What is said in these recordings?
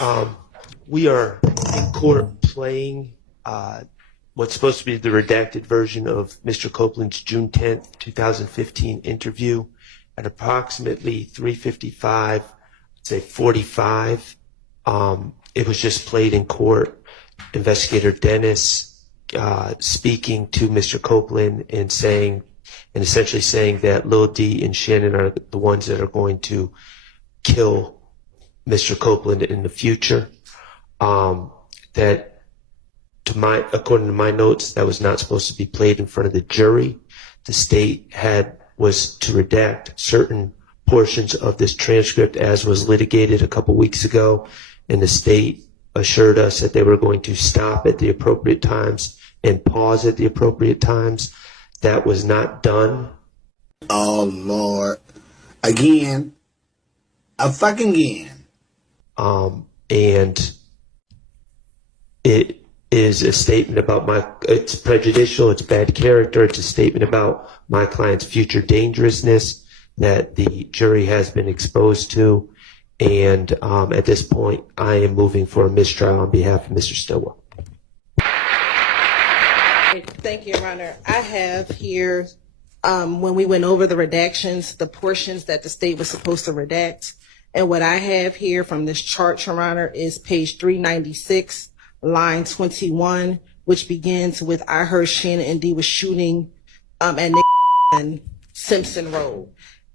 Um, we are in court playing what's supposed to be the redacted version of Mr. Copeland's June 10th, 2015 interview at approximately 3:55, say 45. It was just played in court. Investigator Dennis speaking to Mr. Copeland and essentially saying that Lil D and Shannon are the ones that are going to kill Mr. Copeland in the future. That according to my notes, that was not supposed to be played in front of the jury. The state was to redact certain portions of this transcript as was litigated a couple weeks ago, and the state assured us that they were going to stop at the appropriate times and pause at the appropriate times. That was not done. Oh, Lord. Again. A fucking again. And it is a statement about it's prejudicial, it's bad character, it's a statement about my client's future dangerousness that the jury has been exposed to. And at this point, I am moving for a mistrial on behalf of Mr. Stillwell. Thank you, Your Honor. I have here, when we went over the redactions, the portions that the state was supposed to redact. And what I have here from this chart, Your Honor, is page 396, line 21, which begins with, I heard Shannon and D was shooting at Nick and Simpson Road.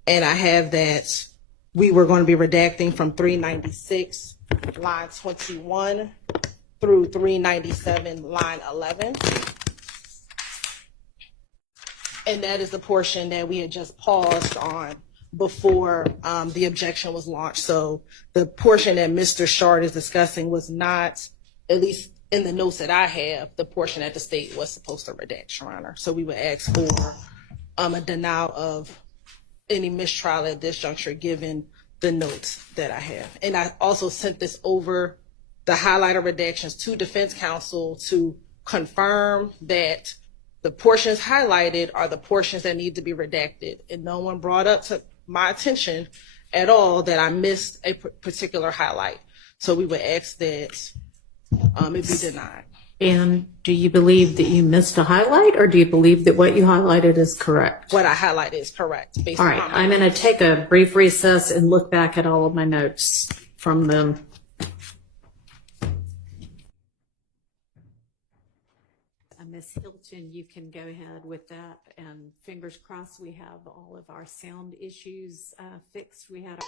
And I have that we were going to be redacting from 396, line 21, through 397, line 11. And that is the portion that we had just paused on before the objection was launched. So the portion that Mr. Shard is discussing was not, at least in the notes that I have, the portion that the state was supposed to redact, Your Honor. So we would ask for a denial of any mistrial at this juncture, given the notes that I have. And I also sent this over, the highlighted redactions, to defense counsel to confirm that the portions highlighted are the portions that need to be redacted. And no one brought up to my attention at all that I missed a particular highlight. So we would ask that it be denied. And do you believe that you missed a highlight, or do you believe that what you highlighted is correct? What I highlighted is correct. All right, I'm going to take a brief recess and look back at all of my notes from them. Ms. Hilton, you can go ahead with that, and fingers crossed we have all of our sound issues fixed. We had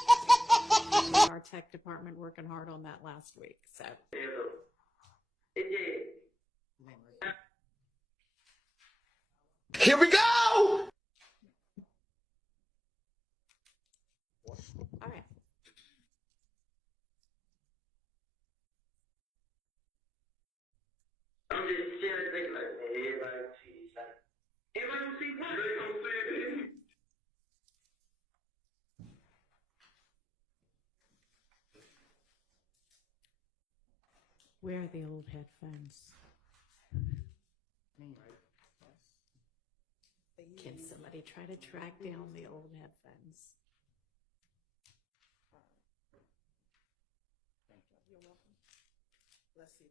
our tech department working hard on that last week. So. Here we go! All right. I'm just scared to think like, everybody sees that. Everybody sees that. They don't say it. Where are the old headphones? Can somebody try to track down the old headphones? You're welcome. Let's see.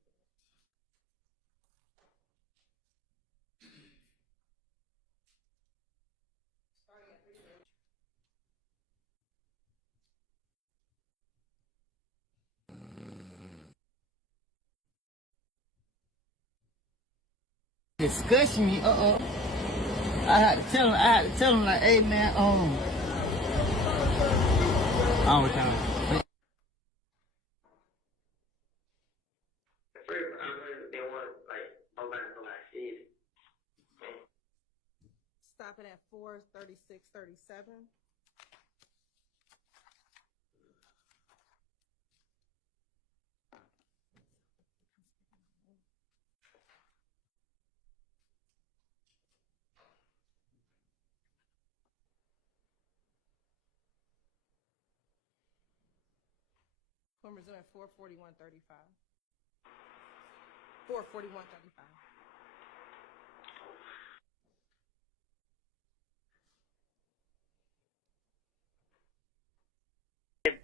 Discuss me, I had to tell him like, hey man, all the time. Stopping at 4:36:37. We'll resume at 4:41:35. 4:41:35.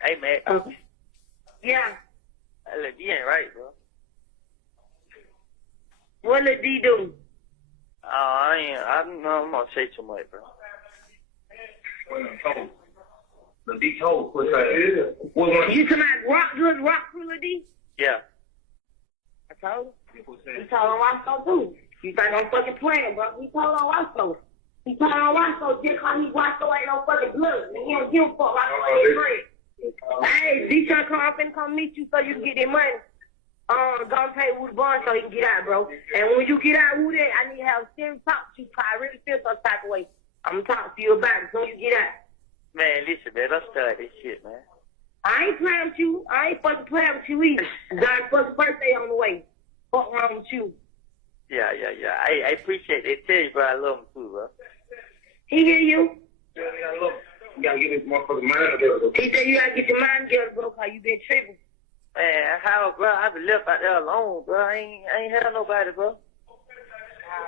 Hey, man. Okay. Yeah. that D ain't right, bro. What did D do? I'm gonna say too much, bro. The D told. What's that? You talking about rock crew Lil D? Yeah. I told him. He told on Roscoe too. You think I'm fucking playing, bro? He told on Roscoe. He told on Roscoe just cause he Roscoe ain't no fucking blood. And he don't give a fuck. Roscoe ain't his friend. Hey, D-Shot come meet you so you can get their money. Go and pay Woody Barnes so he can get out, bro. And when you get out, Woody, I need to have a serious talk to you because I really feel some type of way. I'm gonna talk to you about it so you get out. Man, listen, man, let's start this shit, man. I ain't playing with you. I ain't fucking playing with you either. God's fucking birthday on the way. Fuck wrong with you? Yeah. I appreciate it. Tell you, bro, I love him too, bro. He hear you? Yeah, I love him. You gotta get this motherfucking mind together. He said you gotta get your mind together, bro, cause you been tripping. Man, how, bro? I been left out there alone, bro. I ain't had nobody, bro.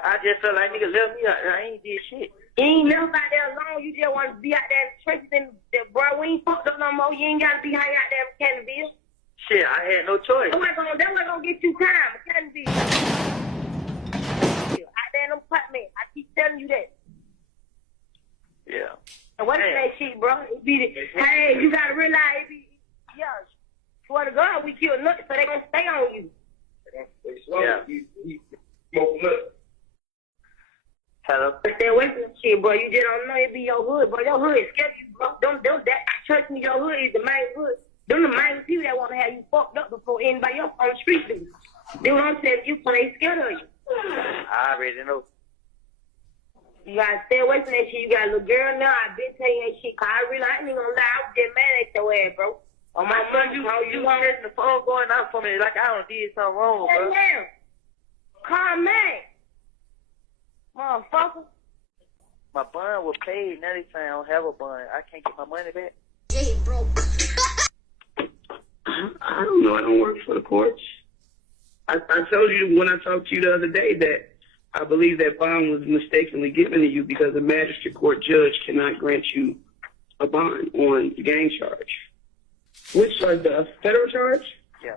I just felt like nigga left me out there. I ain't did shit. You ain't left out there alone. You just want to be out there in the trenches and bro, we ain't fucked up no more. You ain't gotta be hanging out there in Canterville. Shit, I had no choice. That wasn't gonna get you time, Canterville. Out there in them apartments. I keep telling you that. Yeah. And what's that shit, bro? Hey, you gotta realize yeah. Swear to God, we kill nuts, so they gonna stay on you. Yeah. He smoke nuts. Hello? Stay away from that shit, bro. You just don't know it be your hood, bro. Your hood scares you, bro. Trust me, your hood is the main hood. Them the main people that want to have you fucked up before anybody else on the street do. They what I'm telling you, so they scared of you. I already know. You gotta stay away from that shit. You got a little girl now. I've been telling you that shit, cause I ain't gonna lie. I was just mad at your ass, bro. On my money, you letting the phone going out for me like I don't did something wrong, bro. Yeah. Calm man. Motherfucker. My bond was paid. Now they say I don't have a bond. I can't get my money back. Hey, bro. I don't know. I don't work for the courts. I told you when I talked to you the other day that I believe that bond was mistakenly given to you because a magistrate court judge cannot grant you a bond on the gang charge. Which charge? The federal charge? Yeah.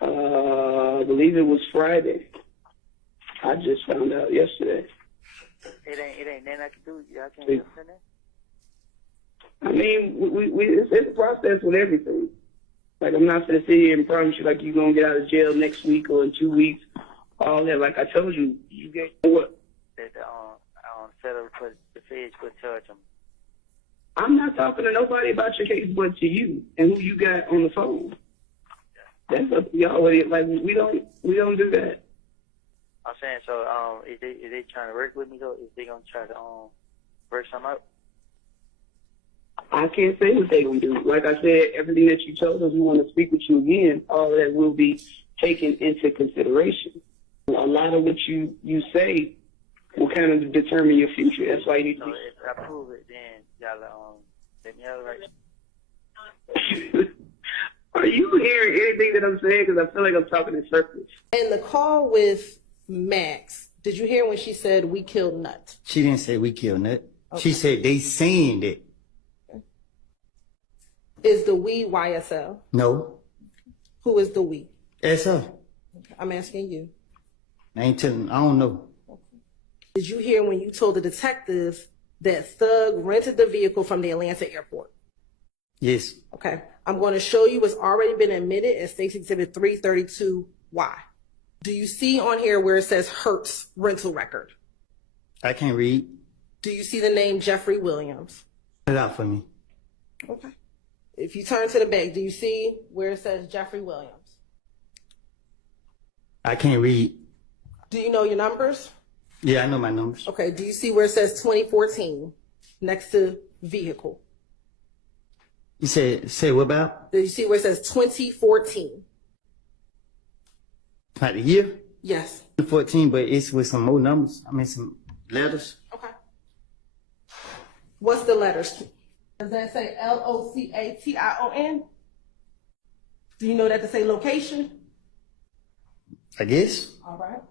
I believe it was Friday. I just found out yesterday. It ain't nothing I can do. I can't do that. I mean, it's a process with everything. Like, I'm not going to sit here and promise you, like, you're going to get out of jail next week or in 2 weeks. All that. Like I told you, you get what? That federal put the feds put charge them. I'm not talking to nobody about your case but to you and who you got on the phone. That's up to y'all. Like, we don't do that. I'm saying, so is they trying to work with me though? Is they gonna try to work something out? I can't say what they gonna do. Like I said, everything that you told us, we want to speak with you again. All of that will be taken into consideration. A lot of what you say will kind of determine your future. That's why you need to. So if I prove it, then y'all let me have it right. Are you hearing anything that I'm saying? Because I feel like I'm talking in circles. And the call with Max, did you hear when she said we killed Nut? She didn't say we killed Nut. Okay. She said they saying that. Is the we YSL? No. Who is the we? SL. I'm asking you. I ain't telling. I don't know. Did you hear when you told the detectives that Thug rented the vehicle from the Atlanta airport? Yes. Okay. I'm going to show you it's already been admitted as State's Exhibit 332Y. Do you see on here where it says Hertz rental record? I can't read. Do you see the name Jeffrey Williams? Put it out for me. Okay. If you turn to the back, do you see where it says Jeffrey Williams? I can't read. Do you know your numbers? Yeah, I know my numbers. Okay. Do you see where it says 2014 next to vehicle? You say what about? Do you see where it says 2014? Like the year? Yes. 2014, but it's with some more numbers. I mean, some letters. Okay. What's the letters? Does that say LOCATION? Do you know that to say location? I guess. All right.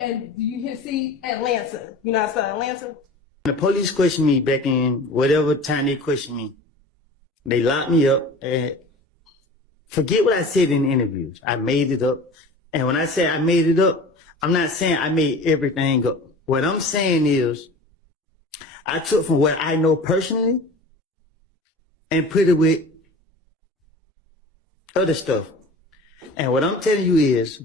And do you see Atlanta? You know how to spell Atlanta? The police questioned me back in whatever time they questioned me. They locked me up at forget what I said in the interviews. I made it up. And when I say I made it up, I'm not saying I made everything up. What I'm saying is I took from what I know personally and put it with other stuff. And what I'm telling you is,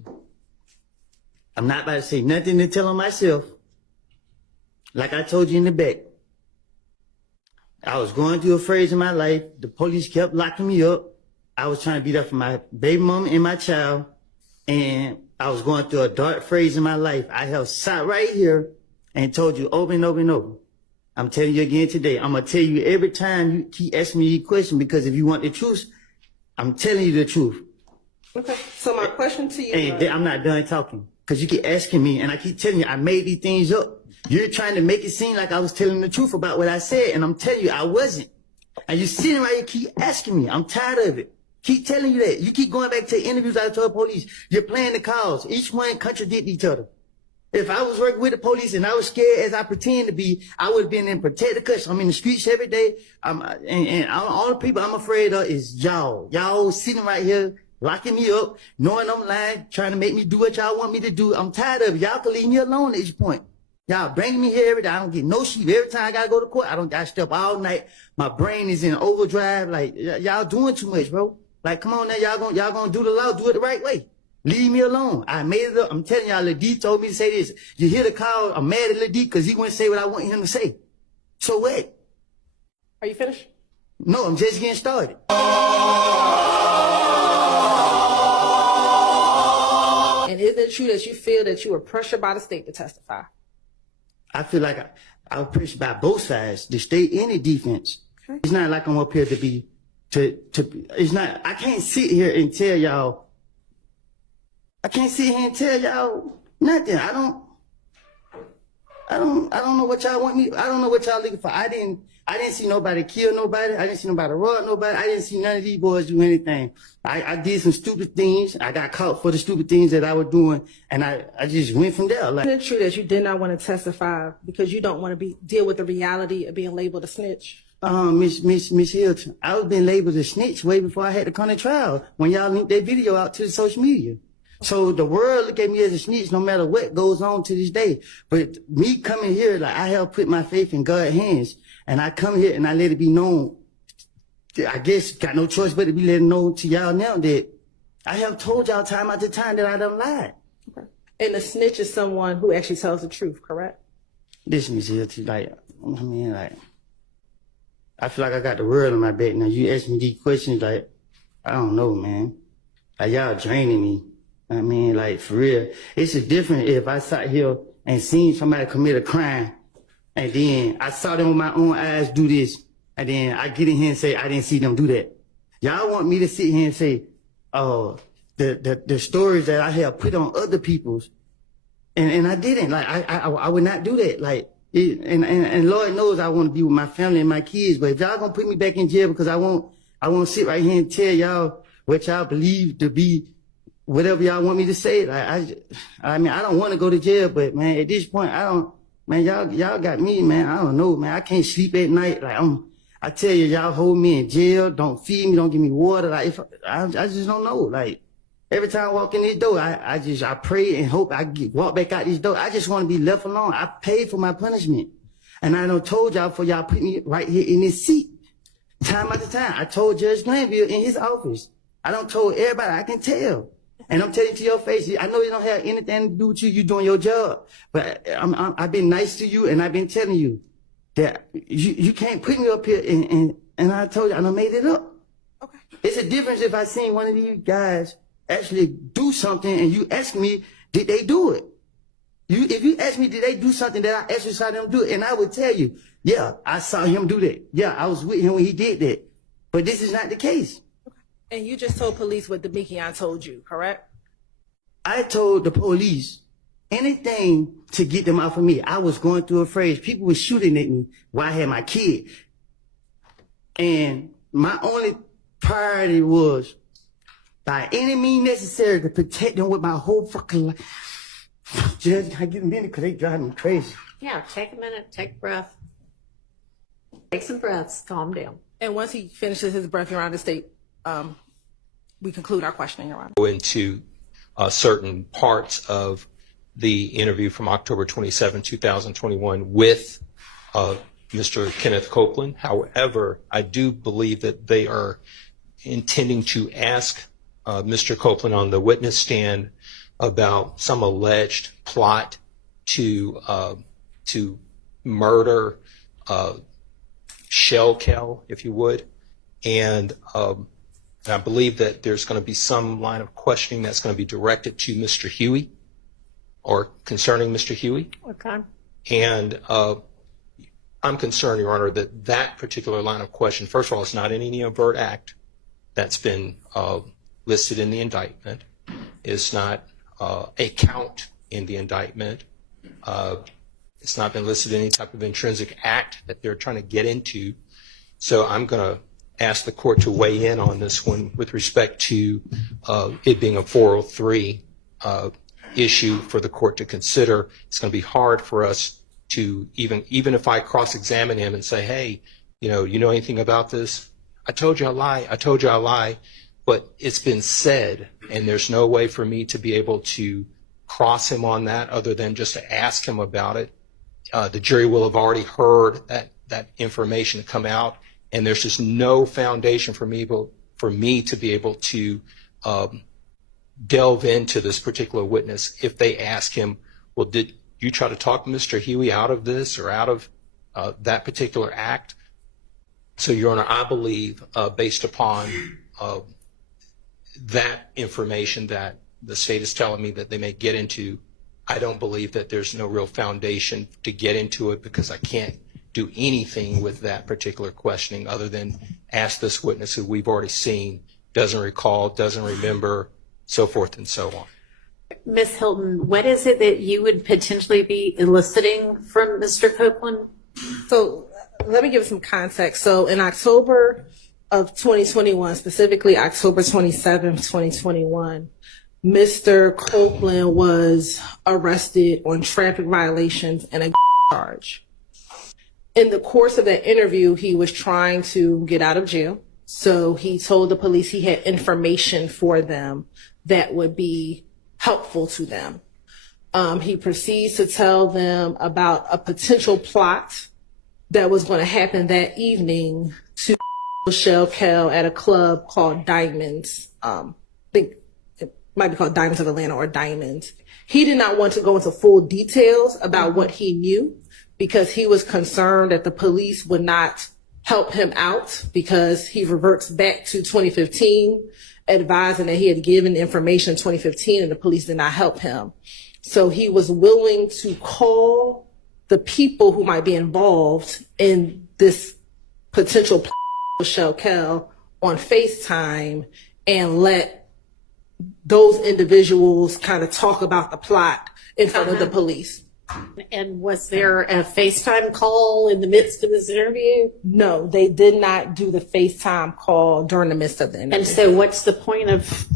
I'm not about to say nothing to tell on myself. Like I told you in the back, I was going through a phase in my life. The police kept locking me up. I was trying to be there for my baby mama and my child. And I was going through a dark phase in my life. I have sat right here and told you over and over and over. I'm telling you again today. I'm going to tell you every time you keep asking me a question, because if you want the truth, I'm telling you the truth. Okay. So my question to you, And I'm not done talking, because you keep asking me and I keep telling you I made these things up. You're trying to make it seem like I was telling the truth about what I said, and I'm telling you I wasn't. And you're sitting right here keep asking me. I'm tired of it. Keep telling you that. You keep going back to interviews I told police. You're playing the calls. Each one contradict each other. If I was working with the police and I was scared as I pretend to be, I would have been in protective custody. I'm in the streets every day. All the people I'm afraid of is y'all. Y'all sitting right here locking me up, knowing I'm lying, trying to make me do what y'all want me to do. I'm tired of it. Y'all can leave me alone at this point. Y'all bringing me here every day. I don't get no sleep. Every time I gotta go to court, I stay up all night. My brain is in overdrive. Like, y'all doing too much, bro. Like, come on now, y'all gonna do the law, do it the right way. Leave me alone. I made it up. I'm telling y'all, Lil D told me to say this. You hear the call, I'm mad at Lil D because he wouldn't say what I want him to say. So what? are you finished? No, I'm just getting started. And is it true that you feel that you were pressured by the state to testify? I feel like I was pressured by both sides, the state and the defense. Okay. It's not like I'm up here it's not, I can't sit here and tell y'all, nothing. I don't know what y'all want me, I don't know what y'all looking for. I didn't see nobody kill nobody. I didn't see nobody rob nobody. I didn't see none of these boys do anything. I did some stupid things. I got caught for the stupid things that I was doing, and I just went from there. Like, Is it true that you did not want to testify because you don't want to deal with the reality of being labeled a snitch? Miss Hilton, I was being labeled a snitch way before I had to come to trial when y'all linked that video out to the social media. So the world look at me as a snitch no matter what goes on to this day. But me coming here, like, I have put my faith in God's hands, and I come here and I let it be known. I guess got no choice but to be letting know to y'all now that I have told y'all time after time that I done lied. Okay. And a snitch is someone who actually tells the truth, correct? Listen, Miss Hilton, I feel like I got the world on my back now. You ask me these questions, like, I don't know, man. Like, y'all draining me. I mean, like, for real. It's just different if I sat here and seen somebody commit a crime, and then I saw them with my own eyes do this, and then I get in here and say, I didn't see them do that. Y'all want me to sit here and say, oh, the stories that I have put on other people's, and I didn't. Like, I would not do that. Like, and Lord knows I want to be with my family and my kids, but if y'all gonna put me back in jail because I won't sit right here and tell y'all what y'all believe to be whatever y'all want me to say. Like, I mean, I don't want to go to jail, but man, at this point, y'all got me, man. I don't know, man. I can't sleep at night. Like, I tell you, y'all hold me in jail, don't feed me, don't give me water. Like, I just don't know. Like, every time I walk in this door, I pray and hope walk back out this door. I just want to be left alone. I paid for my punishment. And I done told y'all before y'all put me right here in this seat. Time after time. I told Judge Glanville in his office. I done told everybody, I can tell. And I'm telling you to your face, I know you don't have anything to do with you. You doing your job. But I've been nice to you, and I've been telling you that you can't put me up here. And I told you, I done made it up. Okay. It's a difference if I seen one of these guys actually do something and you ask me, did they do it? If you ask me, did they do something that I actually saw them do it? And I would tell you, yeah, I saw him do that. Yeah, I was with him when he did that. But this is not the case. And you just told police what Demikian told you, correct? I told the police anything to get them off of me. I was going through a phase. People were shooting at me while I had my kid. And my only priority was, by any means necessary, to protect them with my whole fucking life. Judge, I get a minute because they drive me crazy. Yeah, take a minute, take a breath. Take some breaths, calm down. And once he finishes his breath, Your Honor, the state we conclude our questioning, Your Honor. Go into certain parts of the interview from October 27, 2021 with Mr. Kenneth Copeland. However, I do believe that they are intending to ask Mr. Copeland on the witness stand about some alleged plot to murder Shell Kel, if you would. And I believe that there's going to be some line of questioning that's going to be directed to Mr. Huey or concerning Mr. Huey. Okay. And I'm concerned, Your Honor, that that particular line of question, first of all, it's not in any overt act that's been listed in the indictment. It's not a count in the indictment. It's not been listed in any type of intrinsic act that they're trying to get into. So I'm going to ask the court to weigh in on this one with respect to it being a 403 issue for the court to consider. It's going to be hard for us to even if I cross-examine him and say, hey, you know anything about this? I told you I lie. But it's been said, and there's no way for me to be able to cross him on that other than just to ask him about it. The jury will have already heard that information come out, and there's just no foundation for me to be able to delve into this particular witness if they ask him, well, did you try to talk Mr. Huey out of this or out of that particular act? So, Your Honor, I believe based upon that information that the state is telling me that they may get into, I don't believe that there's no real foundation to get into it because I can't do anything with that particular questioning other than ask this witness who we've already seen, doesn't recall, doesn't remember, so forth and so on. Ms. Hilton, what is it that you would potentially be eliciting from Mr. Copeland? So let me give some context. So in October of 2021, specifically October 27, 2021, Mr. Copeland was arrested on traffic violations and a charge. In the course of that interview, he was trying to get out of jail. So he told the police he had information for them that would be helpful to them. He proceeds to tell them about a potential plot that was going to happen that evening to Shell Kel at a club called Diamonds. I think it might be called Diamonds of Atlanta or Diamonds. He did not want to go into full details about what he knew because he was concerned that the police would not help him out because he reverts back to 2015, advising that he had given information in 2015 and the police did not help him. So he was willing to call the people who might be involved in this potential Shell Kel on FaceTime and let those individuals kind of talk about the plot in front of the police. And was there a FaceTime call in the midst of this interview? No, they did not do the FaceTime call during the midst of the interview. And so what's the point of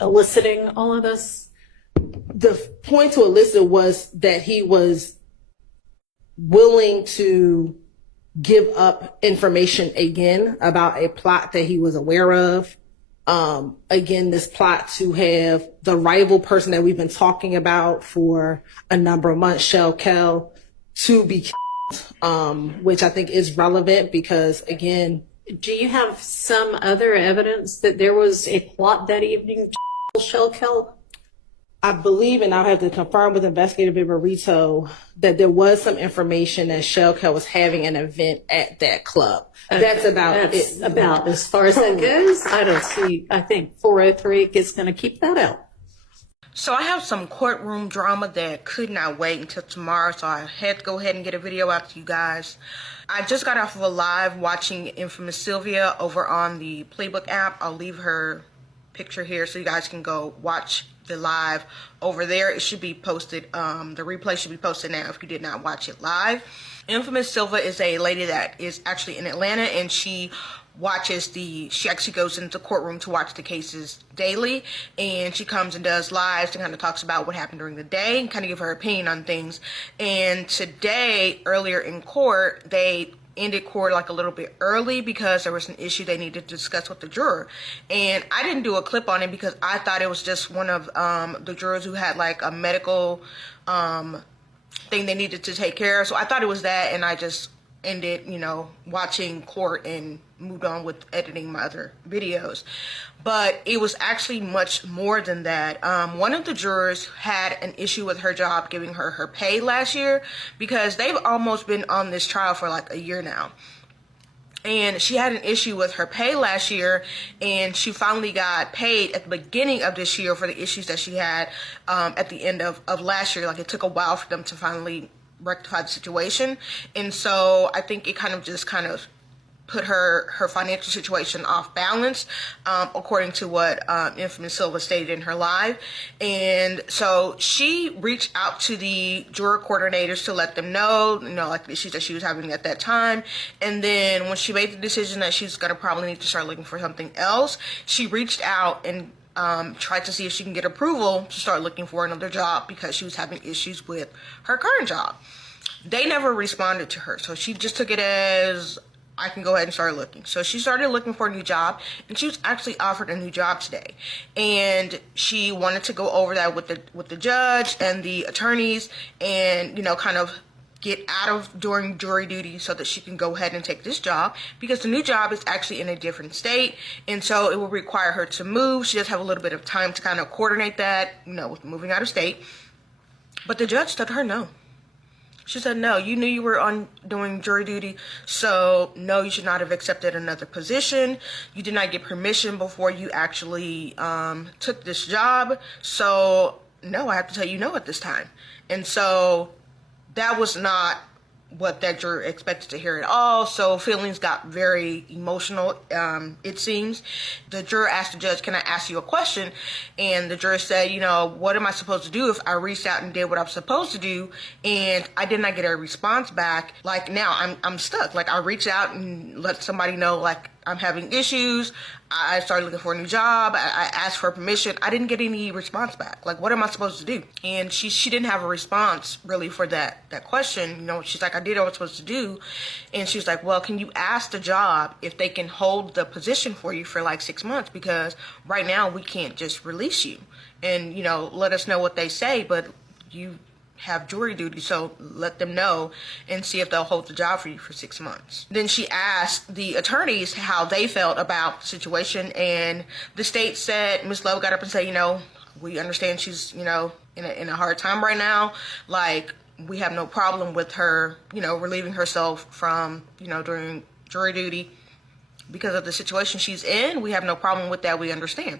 eliciting all of this? The point to elicit was that he was willing to give up information again about a plot that he was aware of. Again, this plot to have the rival person that we've been talking about for a number of months, Shell Kel, to be killed, which I think is relevant because, again... Do you have some other evidence that there was a plot that evening to kill Shell Kel? I believe, and I'll have to confirm with Investigator Viverito, that there was some information that Shell Kel was having an event at that club. That's about it. About as far as that goes. I think 403 is going to keep that out. So I have some courtroom drama that could not wait until tomorrow, so I had to go ahead and get a video out to you guys. I just got off of a live watching Infamous Sylvia over on the Playbook app. I'll leave her picture here so you guys can go watch the live over there. It should be posted, the replay should be posted now if you did not watch it live. Infamous Silva is a lady that is actually in Atlanta, and she actually goes into the courtroom to watch the cases daily, and she comes and does lives and kind of talks about what happened during the day and kind of give her opinion on things. And today, earlier in court, they ended court like a little bit early because there was an issue they needed to discuss with the juror. And I didn't do a clip on it because I thought it was just one of the jurors who had like a medical thing they needed to take care of. So I thought it was that, and I just ended, watching court and moved on with editing my other videos. But it was actually much more than that. One of the jurors had an issue with her job giving her her pay last year, because they've almost been on this trial for like a year now. And she had an issue with her pay last year, and she finally got paid at the beginning of this year for the issues that she had at the end of last year. Like, it took a while for them to finally rectify the situation. And so I think it kind of put her financial situation off balance, according to what Infamous Silva stated in her live. And so she reached out to the juror coordinators to let them know, like the issues that she was having at that time. And then when she made the decision that she's going to probably need to start looking for something else, she reached out and tried to see if she can get approval to start looking for another job, because she was having issues with her current job. They never responded to her, so she just took it as, I can go ahead and start looking. So she started looking for a new job, and she was actually offered a new job today. And she wanted to go over that with the judge and the attorneys, and kind of get out of doing jury duty so that she can go ahead and take this job, because the new job is actually in a different state, and so it will require her to move. She does have a little bit of time to kind of coordinate that, with moving out of state. But the judge told her no. She said, no, you knew you were on doing jury duty, so no, you should not have accepted another position. You did not get permission before you actually took this job. So no, I have to tell you no at this time. And so that was not what that juror expected to hear at all. So feelings got very emotional, it seems. The juror asked the judge, can I ask you a question? And the juror said, what am I supposed to do if I reached out and did what I'm supposed to do and I did not get a response back? Like, now I'm stuck. Like, I reached out and let somebody know, like, I'm having issues. I started looking for a new job. I asked for permission. I didn't get any response back. Like, what am I supposed to do? And she didn't have a response really for that question. She's like, I did what I was supposed to do. And she's like, well, can you ask the job if they can hold the position for you for like 6 months? Because right now we can't just release you. And, let us know what they say, but you have jury duty, so let them know and see if they'll hold the job for you for 6 months. Then she asked the attorneys how they felt about the situation, and the state said, Ms. Love got up and said, we understand she's, in a hard time right now. Like, we have no problem with her, relieving herself from, doing jury duty because of the situation she's in. We have no problem with that. We understand.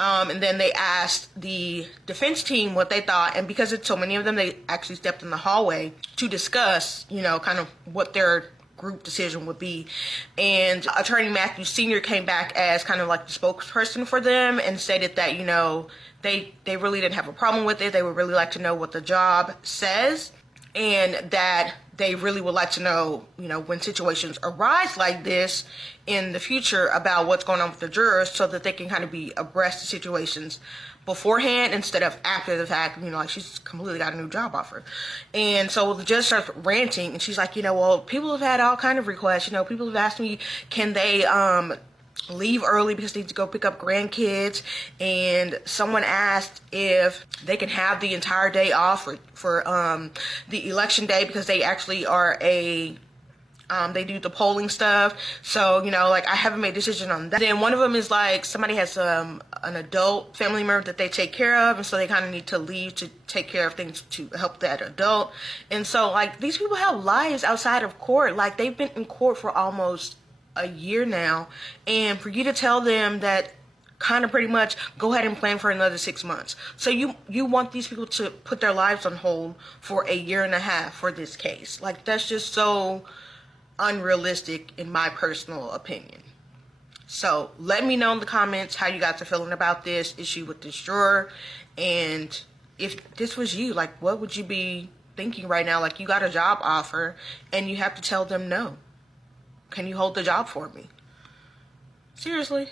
And then they asked the defense team what they thought, and because it's so many of them, they actually stepped in the hallway to discuss, kind of what their group decision would be. And Attorney Matthew Sr. came back as kind of like the spokesperson for them and stated that, they really didn't have a problem with it. They would really like to know what the job says, and that they really would like to know, when situations arise like this in the future about what's going on with the jurors, so that they can kind of be abreast of situations beforehand instead of after the fact, like she's completely got a new job offer. And so the judge starts ranting, and she's like, well, people have had all kind of requests. People have asked me, can they leave early because they need to go pick up grandkids, and someone asked if they can have the entire day off for the election day, because they actually are they do the polling stuff. So, like, I haven't made a decision on that. Then one of them is like, somebody has an adult family member that they take care of, and so they kind of need to leave to take care of things to help that adult. And so, like, these people have lives outside of court. Like, they've been in court for almost a year now, and for you to tell them that kind of pretty much go ahead and plan for another 6 months. So you want these people to put their lives on hold for a year and a half for this case. Like, that's just so unrealistic in my personal opinion. So let me know in the comments how you guys are feeling about this issue with this juror, and if this was you, like, what would you be thinking right now? Like, you got a job offer and you have to tell them no. Can you hold the job for me? Seriously.